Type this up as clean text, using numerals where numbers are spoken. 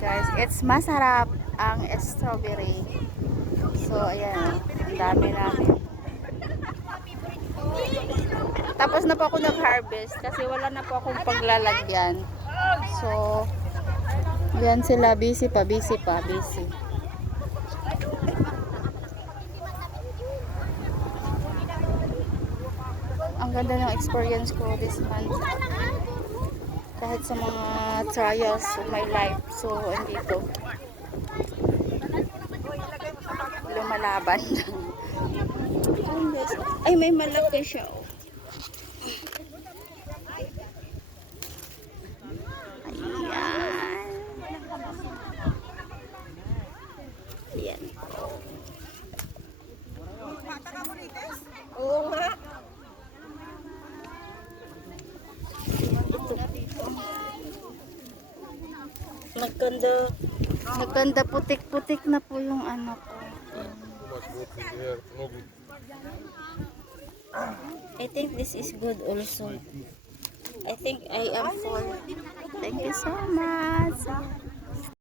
guys. It's masarap ang strawberry. So, ayan. Ang dami namin. Tapos na po ako nag-harvest kasi wala na po akong paglalagyan. So, yan sila. Busy pa. Busy. Ang ganda ng experience ko this month. Kahit sa mga trials of my life. So, andito. Lumalaban. Ay, may malaki siya. Ayan. Ayan. Oo nga. Nagkanda putik-putik na po yung ano ko. I think this is good also. I think I am full. Thank you so much.